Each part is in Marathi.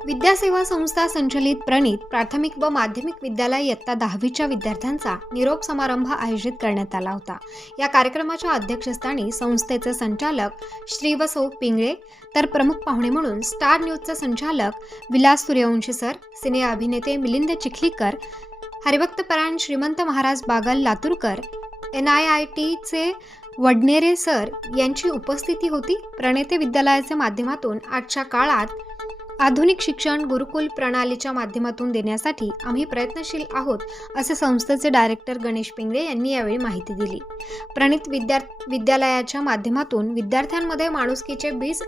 विद्यासेवा संस्था संचलित प्रणित प्राथमिक व माध्यमिक विद्यालय इयत्ता 10वीच्या विद्यार्थ्यांचा निरोप समारंभ आयोजित करण्यात आला होता। या कार्यक्रमाच्या अध्यक्षस्थानी संस्थेचे संचालक श्री व सौ पिंगळे तर प्रमुख पाहुणे म्हणून स्टार न्यूजचे संचालक विलास सूर्यवंशी सर, सिने अभिनेते मिलिंद चिखलीकर, हरिभक्तपरायण श्रीमंत महाराज बागल लातूरकर, NIITचे वडनेरे सर यांची उपस्थिती होती। प्रणेते विद्यालयाच्या माध्यमातून आजच्या काळात आधुनिक शिक्षण गुरुकुल प्रणालीच्या माध्यमातून देण्यासाठी आम्ही प्रयत्नशील आहोत, असे संस्थेचे डायरेक्टर गणेश पिंगळे यांनी यावेळी माहिती दिली। प्रणित विद्यालयाच्या माध्यमातून विद्यार्थ्यांमध्ये माणुसकीचे बीज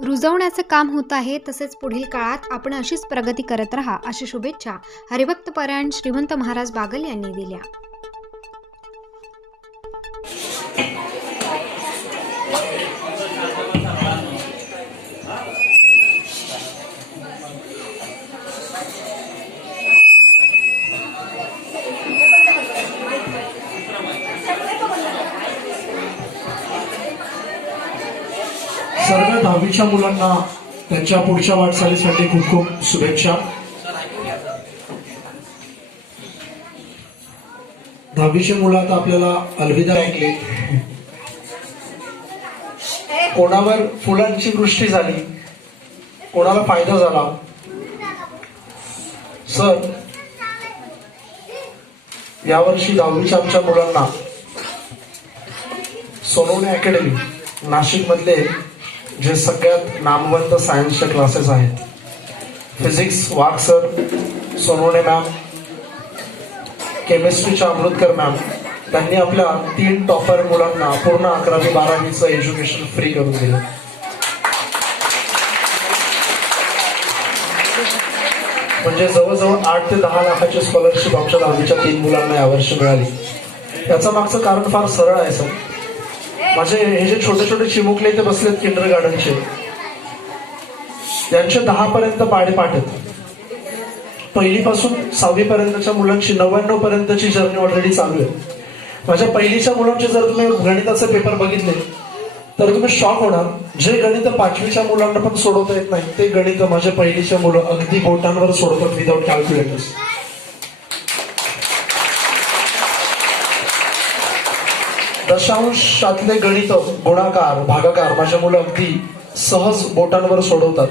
रुजवण्याचे काम होत आहे। तसेच पुढील काळात आपण अशीच प्रगती करत राहा, अशी शुभेच्छा हरिभक्तपरायण श्रीमंत महाराज बागल यांनी दिल्या। सर्व 10वीच्या मुलांना त्यांच्या पुढच्या वाटचालीसाठी खूप खूप शुभेच्छा। 10वीची मुलं आता आपल्याला अलविदा ऐकले। कोणावर फुलांची वृष्टी झाली, कोणाला फायदा झाला। सर, यावर्षी 10वीच्या आमच्या मुलांना सोनवणे अकॅडमी नाशिक मधले जे सगळ्यात नामवंत सायन्सचे क्लासेस आहेत, physics Wagh sir, Sonawane ma'am, केमिस्ट्रीच्या अमृतकर मॅम, त्यांनी आपल्या 3 टॉपर मुलांना पूर्ण 11वी 12वीचं एज्युकेशन फ्री करून दिलं। म्हणजे जवळजवळ 8 ते 10 लाखाची स्कॉलरशिप आमच्या 10वीच्या 3 मुलांना यावर्षी मिळाली। याचं मागचं कारण फार सरळ आहे सर। माझे हे जे छोटे छोटे चिमुकले इथे बसलेत किंडर गार्डनचे, त्यांचे 10 पर्यंत पाठ आहेत। पहिलीपासून 6वी पर्यंतच्या मुलांची 99 पर्यंतची जर्नी ऑलरेडी चालू आहे। माझ्या पहिलीच्या मुलांचे जर तुम्ही गणिताचे पेपर बघितले तर तुम्ही शॉक होणार। जे गणित 5वीच्या मुलांना पण सोडवता येत नाही, ते गणित माझ्या पहिलीच्या मुलं अगदी बोटांवर सोडवतात विदाउट कॅल्क्युलेटर्स। दशांशातले गणित, गुणाकार, भागाकार माझ्या मुलं अगदी सहज बोटांवर सोडवतात।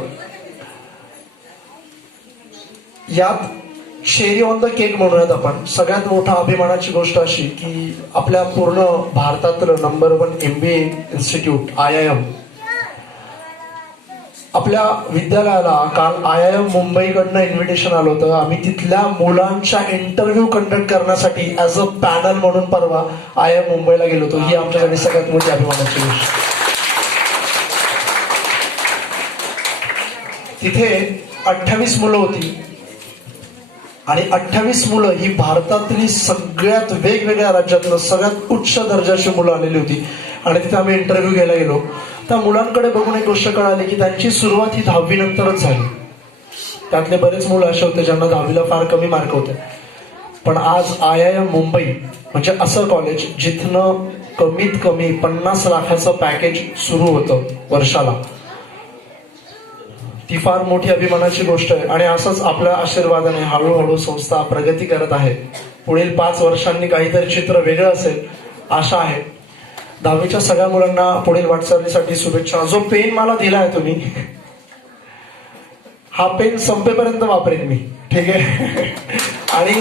यात शेरी ऑन द केक म्हणूयात आपण, सगळ्यात मोठा अभिमानाची गोष्ट अशी की आपल्या पूर्ण भारतातलं नंबर 1 MBA इन्स्टिट्यूट IIM आपल्या विद्यालयाला काल IIM मुंबईकडनं इन्व्हिटेशन आलं होतं। आम्ही तिथल्या मुलांच्या इंटरव्ह्यू कंडक्ट करण्यासाठी ऍज अ पॅनल म्हणून परवा IIM मुंबईला गेलो होतो। ही आमच्यासाठी सगळ्यात मोठी अभिमानाची गोष्ट। तिथे 28 मुलं होती आणि 28 मुलं ही भारतातली सगळ्यात वेगवेगळ्या राज्यातलं सगळ्यात उच्च दर्जाची मुलं आलेली होती। आणि तिथे आम्ही इंटरव्ह्यू घ्यायला गेलो। त्या मुलांकडे बघून एक गोष्ट कळाली की त्यांची सुरुवात ही 10वी नंतरच झाली। त्यातले बरेच मुलं असे होते ज्यांना 10वीला फार कमी मार्क होते, पण आज IIM मुंबई म्हणजे असं कॉलेज जिथनं कमीत कमी 50 लाखाचं पॅकेज सुरू होतं वर्षाला, ती फार मोठी अभिमानाची गोष्ट आहे। आणि असंच आपल्या आशीर्वादाने हळूहळू संस्था प्रगती करत आहे। पुढील 5 वर्षांनी काहीतरी चित्र वेगळं असेल आशा आहे। 10वीच्या सगळ्या मुलांना पुढील वाटचालीसाठी शुभेच्छा। जो पेन मला दिलाय तुम्ही, हा पेन संपेपर्यंत वापरेन मी, ठीक आहे? आणि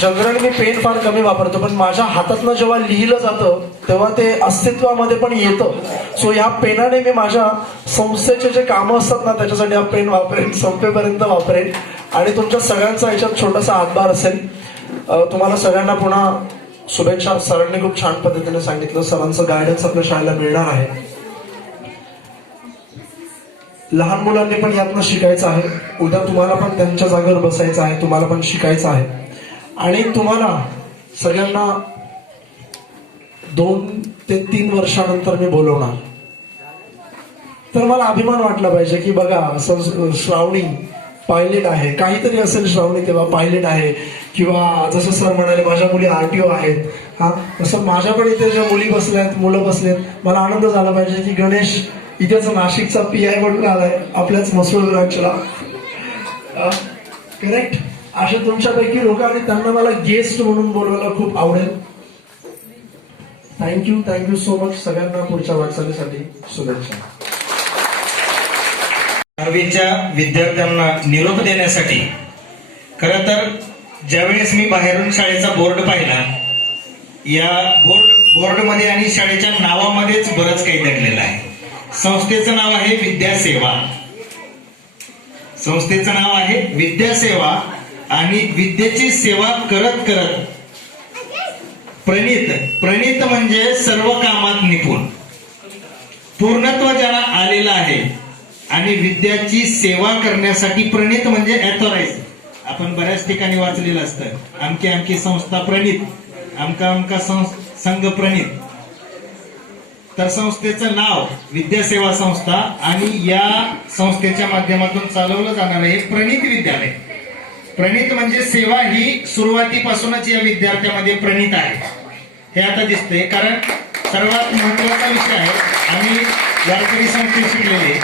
जनरली मी पेन फार कमी वापरतो, पण माझ्या हातातनं जेव्हा लिहिलं जातं तेव्हा ते अस्तित्वामध्ये पण येतं। सो या पेनाने मी माझ्या संस्थेचे जे कामं असतात ना त्याच्यासाठी हा पेन वापरेन, संपेपर्यंत वापरेन। आणि तुमच्या सगळ्यांचा याच्यात छोटासा हातभार असेल। तुम्हाला सगळ्यांना पुन्हा शुभेच्छा। सरांनी खूप छान पद्धतीने सांगितलं, सरांचं गायडन्स आपल्या शाळेला मिळणार आहे। लहान मुलांनी पण यातनं शिकायचं आहे। उद्या तुम्हाला पण त्यांच्या जागेवर बसायचं आहे, तुम्हाला पण शिकायचं आहे। आणि तुम्हाला सगळ्यांना 2 ते 3 वर्षानंतर मी बोलवणार, तर मला अभिमान वाटला पाहिजे की बघा श्रावणी पायलट आहे, काहीतरी असेल श्रावणी तेव्हा पायलट आहे, किंवा जसं सर म्हणाले माझ्या मुली RTO आहेत, हा तसं माझ्या पण इथे ज्या मुली बसल्यात, मुलं बसलेत, मला आनंद झाला पाहिजे की गणेश इथेच नाशिकचा PI म्हणून आलाय आपल्याच मसूळ ब्रांचला. करेक्ट. असे तुमच्यापैकी लोक आणि त्यांना मला गेस्ट म्हणून बोलवायला खूप आवडेल. Thank you so much. सगळ्यांना पुढच्या वाटचालीसाठी शुभेच्छा. 10वीच्या विद्यार्थ्यांना निरोप देण्यासाठी खरं तर ज्यावेळेस मी बाहेरून शाळेचा बोर्ड पाहिला, या बोर्डमध्ये आणि शाळेच्या नावामध्येच बरंच काही दडलेलं आहे. संस्थेचं नाव आहे विद्यासेवा. संस्थेचं नाव आहे विद्यासेवा आणि विद्येची सेवा करत करत प्रणित म्हणजे सर्व कामात निपुण, पूर्णत्व ज्याला आलेलं आहे. आणि विद्याची सेवा करण्यासाठी प्रणित म्हणजे ऑथोराइज. आपण बऱ्याच ठिकाणी वाचलेलं असतं, अमकी अमकी संस्था प्रणित, अमका अमका संघ प्रणित. तर संस्थेचं नाव विद्यासेवा संस्था आणि या संस्थेच्या माध्यमातून चालवलं जाणारं हे प्रणित विद्यालय. प्रणित म्हणजे सेवा ही सुरुवातीपासूनच या विद्यार्थ्यामध्ये प्रणित आहे हे आता दिसतंय. कारण सर्वात महत्वाचा विषय आहे, आम्ही वारकरी संस्थेत शिकलेले,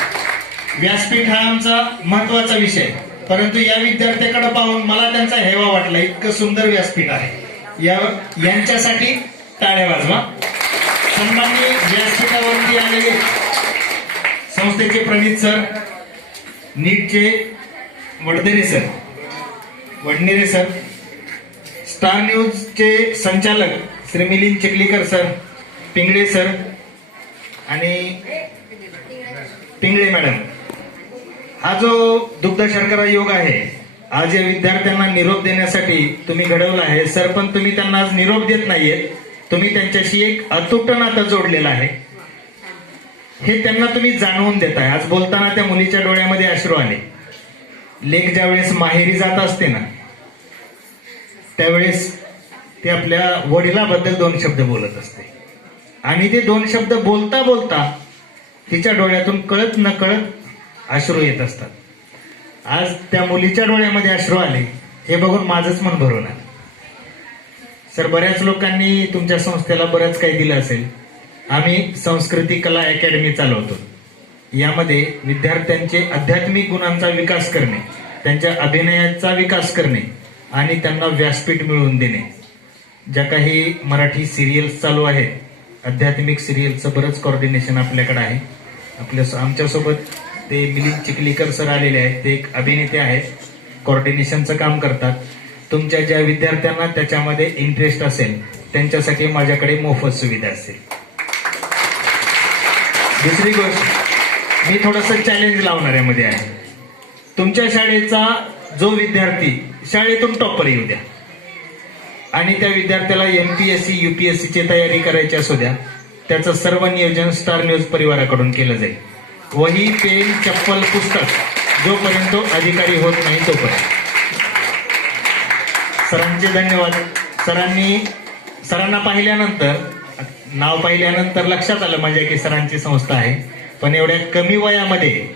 व्यासपीठ हा आमचा महत्वाचा विषय. परंतु या विद्यार्थ्याकडे पाहून मला त्यांचा हेवा वाटला, इतकं सुंदर व्यासपीठ आहे. यांच्यासाठी टाळ्या वाजवा. सन्माननीय व्यासपीठावरती आलेले संस्थेचे प्रणित सर, नीटचे वडनेरे सर, स्टार न्यूजचे संचालक श्री मिलिंद चिखलीकर सर, पिंगळे सर आणि पिंगळे मॅडम. हा जो दुग्ध शर्करा योग आहे, आज या विद्यार्थ्यांना निरोप देण्यासाठी तुम्ही घडवला आहे सर. पण तुम्ही त्यांना आज निरोप देत नाहीये, तुम्ही त्यांच्याशी एक अतूट नातं जोडलेलं आहे हे त्यांना तुम्ही जाणवून देताय. आज बोलताना त्या मुलीच्या डोळ्यामध्ये अश्रू आले. लेक ज्यावेळेस माहेरी जात असते ना, त्यावेळेस ते आपल्या वडिलाबद्दल 2 शब्द बोलत असते आणि ते 2 शब्द बोलता बोलता तिच्या डोळ्यातून कळत नकळत अश्रू येत असतात. आज त्या मुलीच्या डोळ्यामध्ये अश्रू आले हे बघून माझंच मन भरून आलं. सर, बऱ्याच लोकांनी तुमच्या संस्थेला बरंच काही दिलं असेल. आम्ही संस्कृती कला अकॅडमी चालवतो. यामध्ये विद्यार्थ्यांचे आध्यात्मिक गुणांचा विकास करणे, त्यांच्या अभिनयाचा विकास करणे आणि त्यांना व्यासपीठ मिळवून देणे. ज्या काही मराठी सिरियल्स चालू आहेत, आध्यात्मिक सिरियलचं बरंच कोऑर्डिनेशन आपल्याकडे आहे. आमच्यासोबत ते मिलिंद चिखलीकर सर आलेले आहेत, ते एक अभिनेते आहेत, कोऑर्डिनेशनचं काम करतात. तुमच्या ज्या विद्यार्थ्यांना त्याच्यामध्ये इंटरेस्ट असेल त्यांच्यासाठी माझ्याकडे मोफत सुविधा असेल. दुसरी गोष्ट, मी थोडंसं चॅलेंज लावणाऱ्यामध्ये आहे. तुमच्या शाळेचा जो विद्यार्थी शाळेतून टॉपर येऊ द्या आणि त्या विद्यार्थ्याला MPSC UPSC ची तयारी करायची असू द्या, त्याचं सर्व नियोजन स्टार न्यूज परिवाराकडून केलं जाईल. वही, पेन, चप्पल, पुस्तक जोपर्यंत तो अधिकारी होत नाही तोपर्यंत. सरांचे धन्यवाद. सरांना पाहिल्यानंतर, नाव पाहिल्यानंतर लक्षात आलं माझ्या की सरांची संस्था आहे. पण एवढ्या कमी वयामध्ये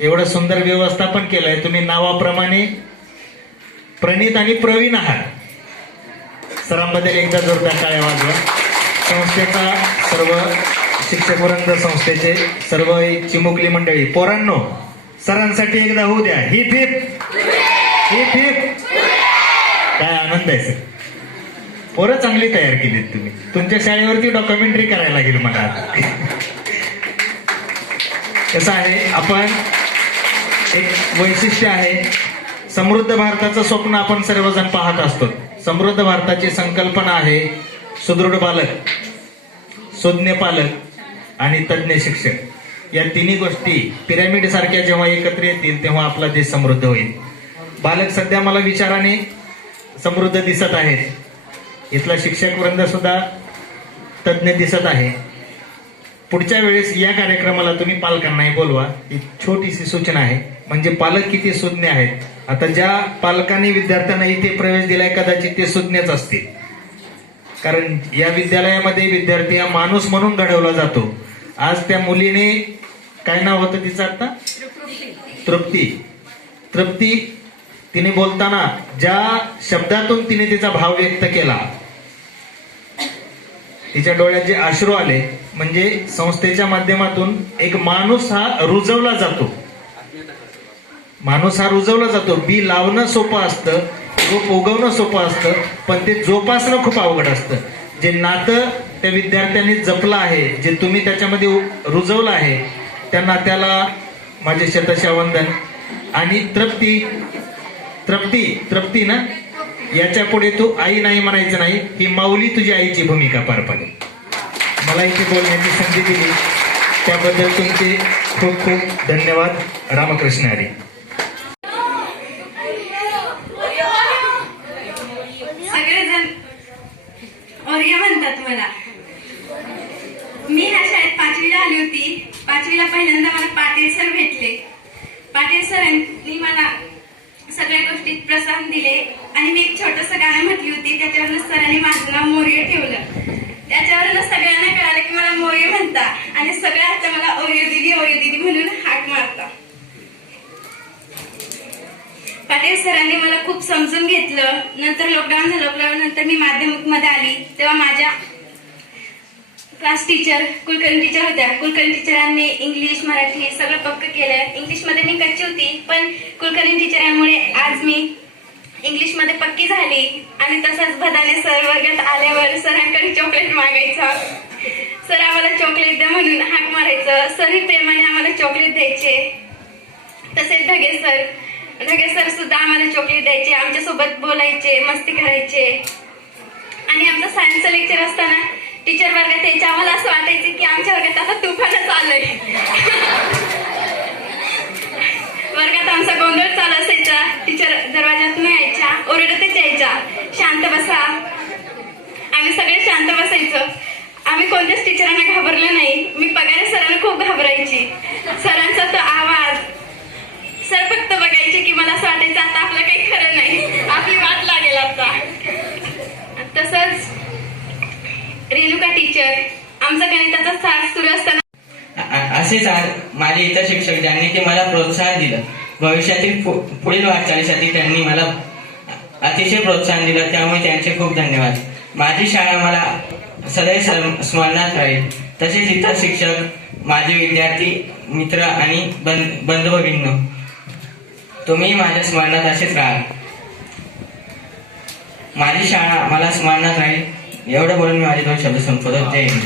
एवढं सुंदर व्यवस्थापन केलंय तुम्ही. नावाप्रमाणे प्रणित आणि प्रवीण आहात. सरांबद्दल एकदा जोरदार टाळ्या वाजवा. संस्थेचा सर्व शिक्षक वृंद, संस्थेचे सर्व चिमुकली मंडळी, पोरांनो सरांसाठी एकदा होऊ द्या. Heap heap heap heap. काय आनंद आहे सर. पोरं चांगली तयार केलीत तुम्ही. तुमच्या शाळेवरती डॉक्युमेंटरी करायला लागेल मला आता. कसं आहे, आपण एक वैशिष्ट्य आहे, समृद्ध भारताचं स्वप्न आपण सर्वजण पाहत असतो. समृद्ध भारताची संकल्पना आहे सुदृढ बालक, सुज्ञ पालक आणि तज्ञ शिक्षक. या तिन्ही गोष्टी पिरॅमिड सारख्या जेव्हा एकत्र येतील तेव्हा आपला देश समृद्ध होईल. बालक सध्या मला विचाराने समृद्ध दिसत आहेत. इथला शिक्षक वृंद सुद्धा तज्ञ दिसत आहे. पुढच्या वेळेस या कार्यक्रमाला तुम्ही पालकांनाही बोलवा. एक छोटीशी सूचना आहे, म्हणजे पालक किती सुज्ञ आहेत. आता ज्या पालकांनी विद्यार्थ्यांना इथे प्रवेश दिलाय कदाचित ते सुज्ञच असतील, कारण या विद्यालयामध्ये विद्यार्थी हा माणूस म्हणून घडवला जातो. आज त्या मुलीने, काय नाव होतं तिचं आता, तृप्ती, तिने बोलताना ज्या शब्दातून तिने तिचा भाव व्यक्त केला तिच्या डोळ्यात जे अश्रू आले, म्हणजे संस्थेच्या माध्यमातून एक माणूस हा रुजवला जातो. बी लावणं सोपं असतं, रोप उगवणं सोपं असतं, पण ते जोपासणं खूप अवघड असतं. जे नातं त्या विद्यार्थ्यांनी जपलं आहे, जे तुम्ही त्याच्यामध्ये रुजवलं आहे, त्या नात्याला माझे शतशः वंदन. आणि तृप्ती ना, याच्या पुढे तू आई नाही म्हणायचं नाही, ही माऊली तुझी आईची भूमिका पार पाडेल. मला इथे बोलण्याची संधी दिली त्याबद्दल तुमचे खूप खूप धन्यवाद. रामकृष्ण हरी. सगळेजण ओरिया म्हणतात मला. मी ह्या शाळेत 5वीला आली होती. 5वीला पहिल्यांदा मला पाटील सर भेटले. पाटील सरांनी मला सगळ्या गोष्टीत प्रोत्साहन दिले आणि मी एक छोटंसं गाणं म्हटली होती. त्याच्यावरनं सरांनी माझं नाव मोर्य ठेवलं. त्याच्यावरनं सगळ्यांना कळालं की मला मोर्य म्हणता आणि सगळे आता मला ओरियो दीदी म्हणून हाक मारता. पाटील सरांनी मला खूप समजून घेतलं. नंतर लॉकडाऊन झालं. लॉकडाऊन नंतर मी माध्यमिक मध्ये आली तेव्हा माझ्या क्लास टीचर कुलकर्णी टीचर होत्या. कुलकर्णी टीचरांनी इंग्लिश मराठी सगळं पक्क केलं. इंग्लिशमध्ये मी कच्ची होती, पण कुलकर्णी टीचरांमुळे आज मी इंग्लिशमध्ये पक्की झाली. आणि तसंच भदाने सर वर्गात आल्यावर सरांकडे चॉकलेट मागायचा. सर आम्हाला चॉकलेट द्या म्हणून हाक मारायचं. सरही प्रेमाने आम्हाला चॉकलेट द्यायचे. तसेच ढगे सर सुद्धा आम्हाला चॉकलेट द्यायचे, आमच्यासोबत बोलायचे, मस्ती करायचे. आणि आमचं सायन्सचं लेक्चर असताना टीचर वर्गात यायचे. आम्हाला असं वाटायचे की आमच्या वर्गात आता तुफानच आलंय. वर्गात आमचा गोंधळ चालू असायचा. टीचर दरवाजातून यायच्या, ओरडतच यायच्या, शांत बसा. आम्ही सगळे शांत बसायचो. आम्ही कोणत्याच टीचरांना घाबरलं नाही. मी पगारे सरांना खूप घाबरायची. सरांचा तो आवाज, सर फक्त बघायचे की मला असं वाटायचं आता आपलं काही खरं नाही, आपली वाट लागेल आता. तसंच रेणुका टीचर, आमचा गणिताचा तास सुरू असताना असेच माझे इतर शिक्षक ज्यांनी की मला प्रोत्साहन दिलं. भविष्यातील पुढील वाटचालीसाठी त्यांनी मला अतिशय प्रोत्साहन दिलं, त्यामुळे त्यांचे खूप धन्यवाद. माझी शाळा मला सदैव स्मरणात राहील. तसेच इतर शिक्षक, माझे विद्यार्थी मित्र आणि बंधू भगिनींनो, तुम्ही माझ्या स्मरणात असेच राहा. माझी शाळा मला स्मरणात राहील. एवढं बोलून मी माझे 2 शब्द संपवतो. जय हिंद.